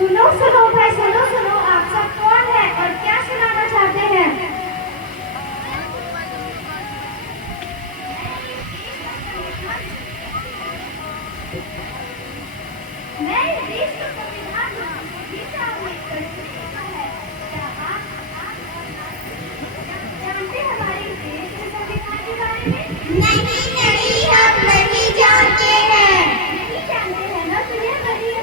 सुनो सुनो भाई, सुनो सुनो, आप सब कौन है और क्या सुनाना चाहते हैं? मैं देश का संविधान गीता अम्बेडकर जी ने लिखा है। क्या आप जानते हैं हमारे देश के संविधान के बारे में? नहीं नहीं, हम नहीं जानते हैं। नहीं जानते हैं ना, तो यह करिए।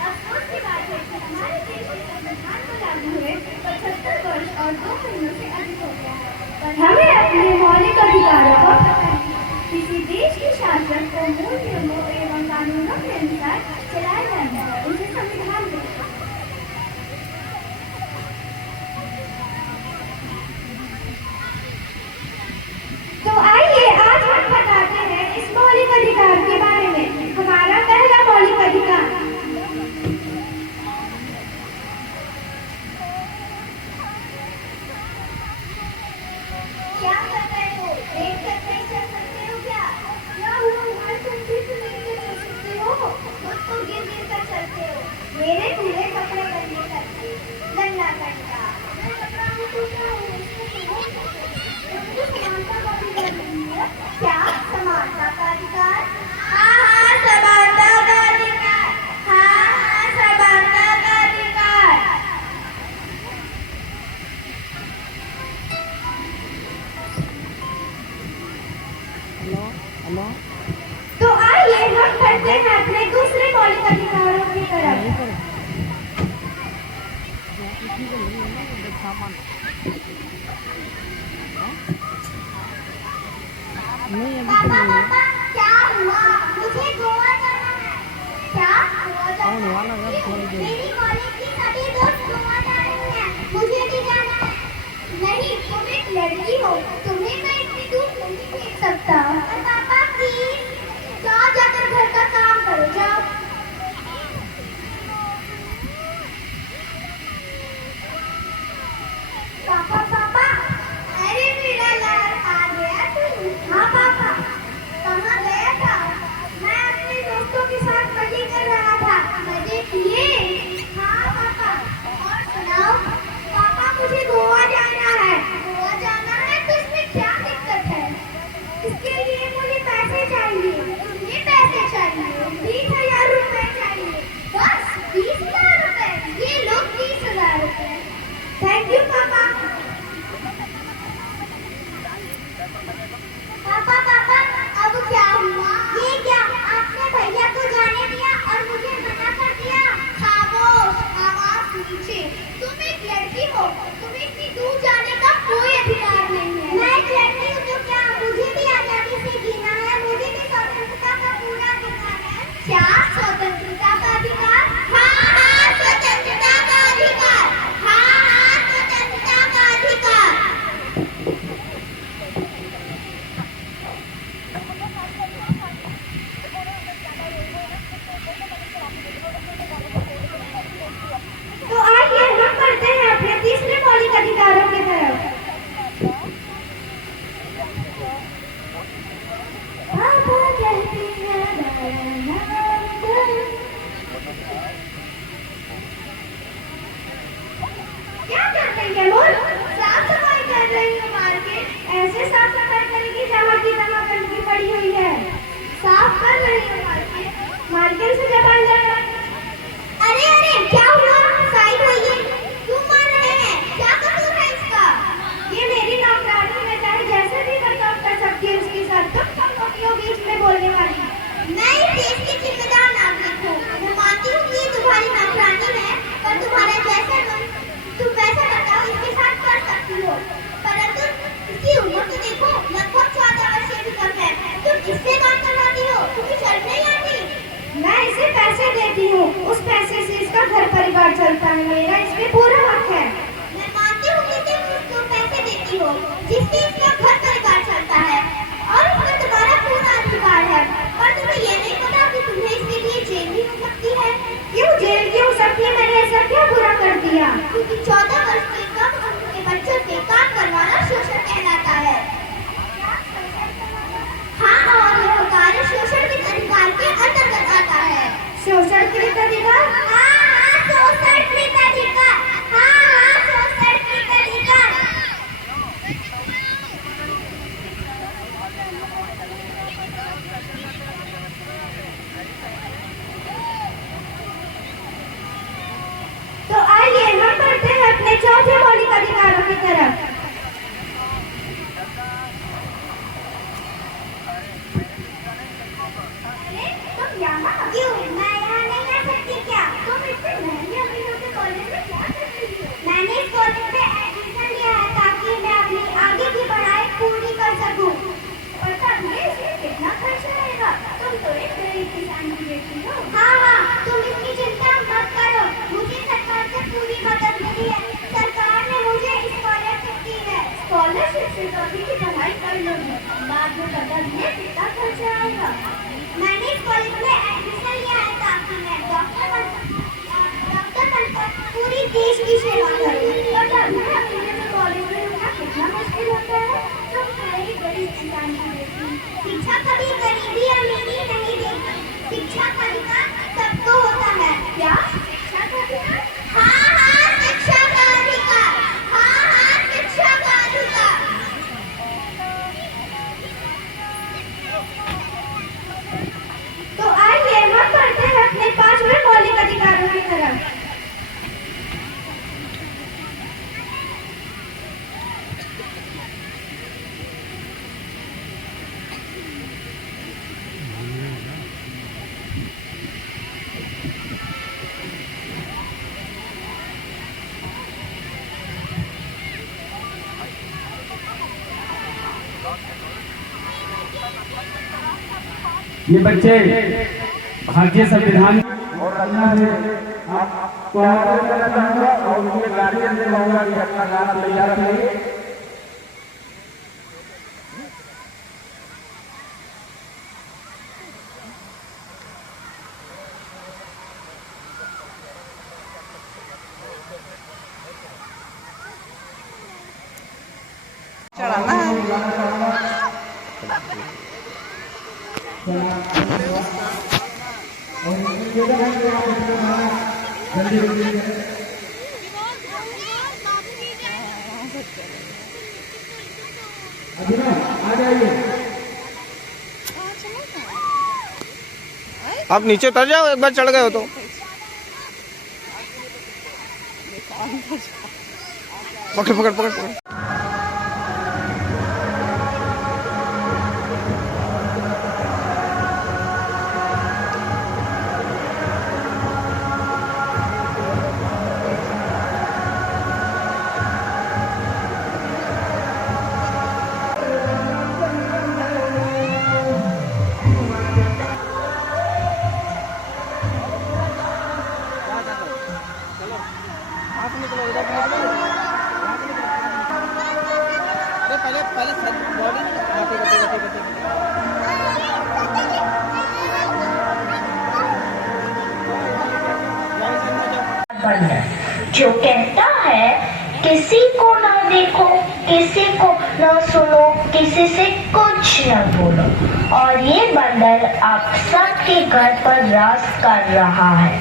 अफसोस की बात है कि हमारे देश के संविधान को लागू हुए 75 वर्ष और 2 महीनों से अधिक हो गया है, पर हमें अपने मौलिक अधिकारों को किसी देश के शासन को मूल नियमों एवं कानूनों के अनुसार चलाया जाना है, उसे संविधान कहते हैं। तो आइए आज हम बताते हैं इस मौलिक अधिकार के बारे में। हमारा पहला मौलिक अधिकार, क्या कर रहे हो? देख कर नहीं चल सकते हो क्या? क्या हुआ? हमारे कंधे से लेकर चल सकते हो? खुद तो गिर गिर कर चलते हो। मेरे पूरे कपड़े गंदे करके गंदा गंदा। मैं कपड़ा हूँ तो क्या है? इसको तो समानता का अधिकार नहीं है। क्या समानता का अधिकार? हाँ समानता का अधिकार। हाँ समानता का अधिकार। हेलो। तो आइए हम बढ़ते हैं अपने दूसरे मौलिक अधिकारों की तरफ। नहीं अभी तो पापा नहीं है। पापा, क्या हुआ? मुझे गोवा जाना है। क्या? गोवा जाना कौन वाला है? है? थोड़ी देर। मेरी कॉलेज की सभी दोस्त गोवा जा रही हैं। मुझे भी जाना है। नहीं, तुम एक लड़की हो, तुम्हें मैं इतनी दूर नहीं भेज सकता। पापा प्लीज, जाओ जाकर घर का काम करो, जाओ। पापा पापा, अरे मेरा लाल आ गया तू? हाँ पापा। कहाँ गया था? मैं अपने दोस्तों के साथ मजे कर रहा था। मजे किए? हाँ पापा। और सुनाओ। पापा मुझे गोवा जाना है। गोवा जाना है तो इसमें क्या दिक्कत है? इसके लिए मुझे पैसे चाहिए। तुम्हें पैसे चाहिए? 20,000 रुपए चाहिए। बस 20,000 रुपए? ये लो 30,000 रुपए। थैंक यू पापा। पापा पापा, अब क्या हुआ? ये क्या, आपने भैया को जाने दिया और मुझे मना कर दिया? खामोश, आवाज नीचे। तुम एक लड़की हो, तुम्हें इतनी दूर जाने का कोई अधिकार नहीं है। मैं एक लड़की हूँ तो क्या, मुझे भी आजादी से जीना है, मुझे भी स्वतंत्रता का पूरा अधिकार है। क्या स्वतंत्रता का अधिकार? हाँ हाँ स्वतंत्रता का अधिकार। हाँ हाँ स्वतंत्रता का अधिकार। तो आइए हम बढ़ते हैं अपने तीसरे मौलिक अधिकारों की तरफ। पापा कहती है क्या कर रही है मोर? साफ सफाई कर रही हूँ मार्केट। ऐसे साफ सफाई करेगी जहाँ की तहाँ गंदगी पड़ी हुई है। साफ कर रही हूँ मार्केट। मार्केट से जब आ जाएगा। अरे अरे क्या हुआ? साइड होइए। क्यों मार रहे हैं? क्या कसूर है इसका? ये मेरी नौकरानी है, चाहे जैसे भी बर्ताव कर सकती है उसके साथ। तुम कब होती हो बीच में बोलने वाली? मैं इस देश की जिम्मेदार नागरिक हूँ। मैं मानती हूँ कि ये तुम्हारी नौकरानी है, पर तुम्हारा जैसा मन तुम वैसा बर्ताव इसके साथ कर सकती हो। परंतु इसकी उम्र तो देखो, लगभग 14 वर्ष से भी कम है। तुम इससे काम करवाती हो? तुम्हें शर्म नहीं आती? मैं इसे पैसे देती हूँ, उस पैसे से इसका घर परिवार चलता है, मेरा इसमें पूरा हक है। मैं मानती हूँ कि तुम उसको पैसे देती हो जिससे इसका घर परिवार चलता है और उसमें तुम्हारा पूरा अधिकार है, पर तुम्हें ये नहीं पता कि तुम्हें इसके लिए जेल भी हो सकती है। क्यों जेल की हो सकती है? मैंने ऐसा क्या बुरा कर दिया? क्योंकि 14 वर्ष के कम उम्र के बच्चों से काम करवाना शोषण कहलाता है। हाँ, और यह कार्य शोषण के अधिकार के अंतर्गत आता है। शोषण कृत अधिकार? हाँ हाँ अधिकारों की तरफ। अरे तुम यहाँ क्यों, मैं यहाँ नहीं आ सकती क्या? तुम इतने महंगे अमीरों के कॉलेज में क्या कर रही हो? मैंने इस कॉलेज में एडमिशन लिया है ताकि मैं अपनी आगे की पढ़ाई पूरी कर सकूं। पता भी है इसमें कितना खर्चा आएगा? तुम तो एक गरीब किसान की बेटी हो। हाँ, तुम इसकी चिंता मत करो। मुझे सरकार से पूरी मदद मिली है। सरकार ने मुझे स्कॉलरशिप दी है। स्कॉलरशिप से तो अभी की पढ़ाई कर लोगी, बाद में पता भी है कितना खर्चा आएगा। मैंने इस कॉलेज में एडमिशन लिया है ताकि मैं डॉक्टर बनकर पूरी देश की सेवा करूं। पता भी है अकेले में कॉलेज में रुकना कितना मुश्किल होता है। तुम है ही गरीब किसान की बेटी। शिक्षा कभी गरीबी अमीरी नहीं देखती। शिक्षा का अधिकार सबको होता है। क्या शिक्षा का अधिकार? हाँ, शिक्षा का अधिकार। हाँ, शिक्षा का अधिकार। तो आइए हम बढ़ते हैं अपने 5वें मौलिक अधिकारों की तरफ। ये बच्चे भारतीय संविधान और रचना से आपको आगे करना चाहूंगा और उनके गार्जियन से कहूंगा कि अपना गाना तैयार करेंगे। चढ़ाना है। आप नीचे उतर जाओ, एक बार चढ़ गए हो तो। पकड़ पकड़ पकड़ पकड़। जो कहता है किसी को ना देखो, किसी को ना सुनो, किसी से कुछ न बोलो, और ये बंदर आप सबके घर पर राज कर रहा है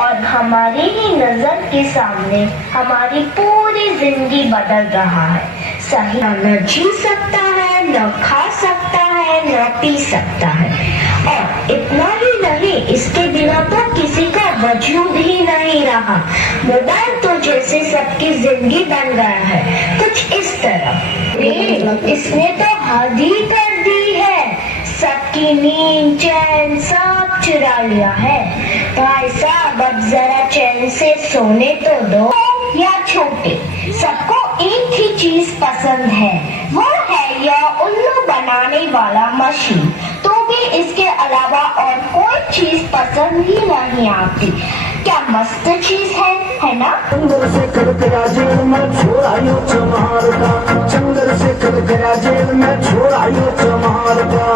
और हमारी ही नजर के सामने हमारी पूरी जिंदगी बदल रहा है। सही न जी सकता है, न खा सकता है, न पी सकता है, और इतना ही नहीं, इसके बिना तो किसी का वजूद ही नहीं रहा। मोबाइल तो जैसे सबकी जिंदगी बन गया है, कुछ इस तरह। इसने तो हद ही कर दी है, सबकी नींद चैन सब चुरा लिया है। भाई साहब अब जरा चैन से सोने तो दो। या छोटे, सबको एक ही चीज पसंद है, वो है यह उल्लू बनाने वाला मशीन। तो भी इसके अलावा और कोई चीज पसंद ही नहीं आती। क्या मस्त चीज है ना? चंद्रशेखर गया जेल में छोड़ायो चमार का, चंद्रशेखर गया जेल में छोड़ायो चमार का।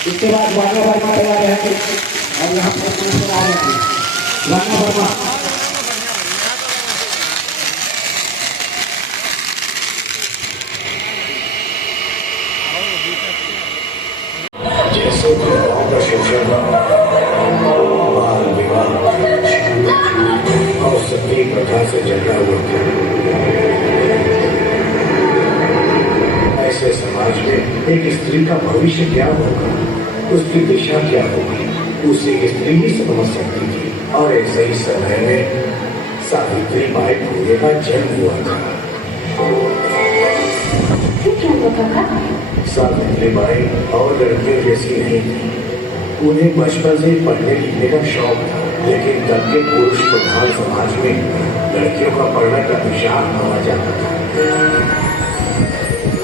इसके बाद वाला भाई तैयार है। और यहाँ पर पुलिस आ रही है राणा वर्मा जैसे का शिक्षण बाल विवाह और सभी प्रथा से जगा हुआ था। ऐसे समाज में एक स्त्री का भविष्य क्या होगा, उसकी दिशा क्या होगी, उसे स्त्री ही समझ सकती थी। और ऐसे ही समय में सावित्री बाई फुले का जन्म हुआ था। सावित्री बाई और लड़कियों जैसी नहीं थी। उन्हें बचपन से पढ़ने लिखने का शौक था, लेकिन तब के पुरुष प्रधान समाज में लड़कियों का पढ़ना का विशाल माना जाता था।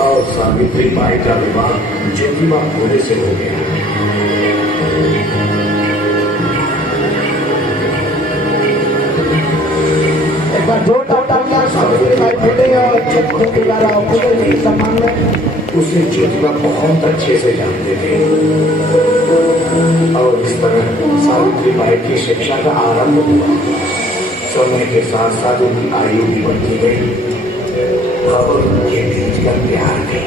और सावित्री बाई का विवाह ज्योतिबा फुले से हो गया। एक बार जोर टाटा सावित्री बाई फुले और ज्योतिबा फुले के सम्मान में उसे ज्योतिबा बहुत अच्छे से जानते थे। और इस तरह सावित्री बाई की शिक्षा का आरंभ हुआ। समय के साथ साथ उनकी आयु भी बढ़ती गई और उनके बीच का प्यार भी।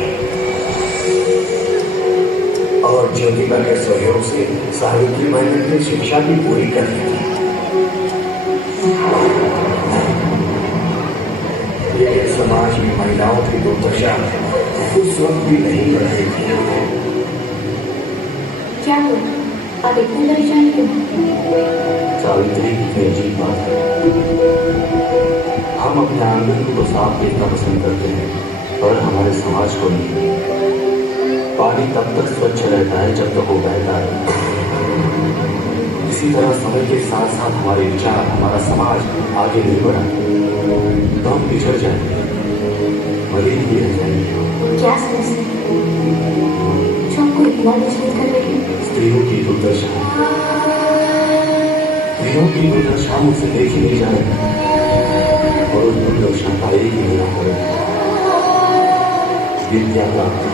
और ज्योतिबा के सहयोग से सावित्री बाई ने अपनी शिक्षा भी पूरी कर ली थी। लेकिन समाज में महिलाओं की दुर्दशा उस वक्त भी नहीं बढ़ रही थी। क्या हो आप इतने परेशान क्यों? सावित्री की अजीब बात है। हम अपने आंगन को साफ देखना पसंद करते हैं, पर हमारे समाज को नहीं। पानी तब तक स्वच्छ रहता है जब तक वो बहता है। इसी तरह समय के साथ साथ हमारे विचार, हमारा समाज आगे नहीं बढ़ा तो हम पिछड़ जाएंगे, मरीज भी रह जाएंगे। क्या समझते जो आपको इतना विचलित कर रही है? स्त्रियों की दुर्दशा, स्त्रियों की दुर्दशा मुझसे देखी नहीं जा रही और उस दुर्दशा का एक ही निराकरण विद्या प्राप्ति।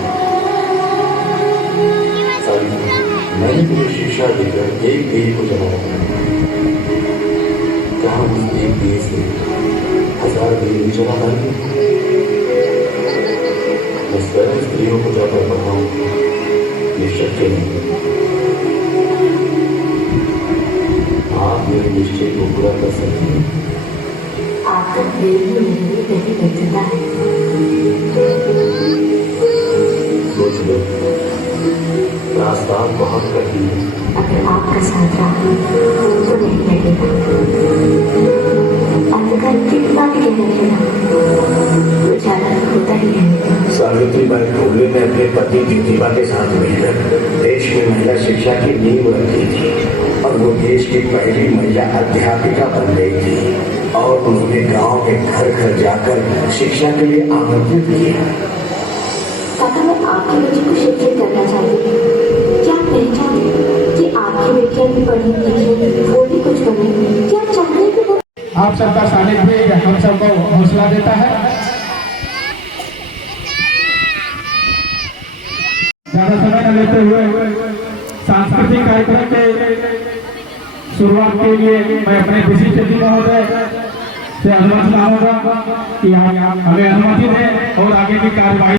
मैंने तुम्हें शिक्षा देकर एक दिए को जलाया। क्या हम उस एक दिए से 1000 दिए भी जला पाएंगे? मैं स्वयं स्त्रियों को जाकर बताऊं ये शक्य नहीं। आप मेरे निश्चय को पूरा कर सकते हैं। आपका प्रेम मेरी प्रतिबद्धता है। सोच लो, रास्ता बहुत कठिन है। अगर आपका साथ रहा तो नहीं लगेगा। अंधकार कितना भी लगेगा उजाला होता ही है। सावित्री बाई फुले ने अपने पति ज्योतिबा के साथ मिलकर देश में महिला शिक्षा की नींव रखी थी और वो देश की पहली महिला अध्यापिका बन गई थी। और उन्होंने गांव के घर घर जाकर शिक्षा के लिए आमंत्रित किया। काका मैं आपके बच्चे को शिक्षित करना चाहती हूँ। क्या आप नहीं चाहते कि आपकी बेटियां भी पढ़ी लिखी, वो भी कुछ बने? क्या चाहते हैं कि वो आप सबका सानिध्य हम सबको हौसला देता है। ज्यादा समय न लेते हुए सांस्कृतिक कार्यक्रम के शुरुआत के लिए मैं अपने विशिष्ट अतिथि महोदय से अनुरोध चाहूंगा कि आप हमें अनुमति दें और आगे की कार्यवाही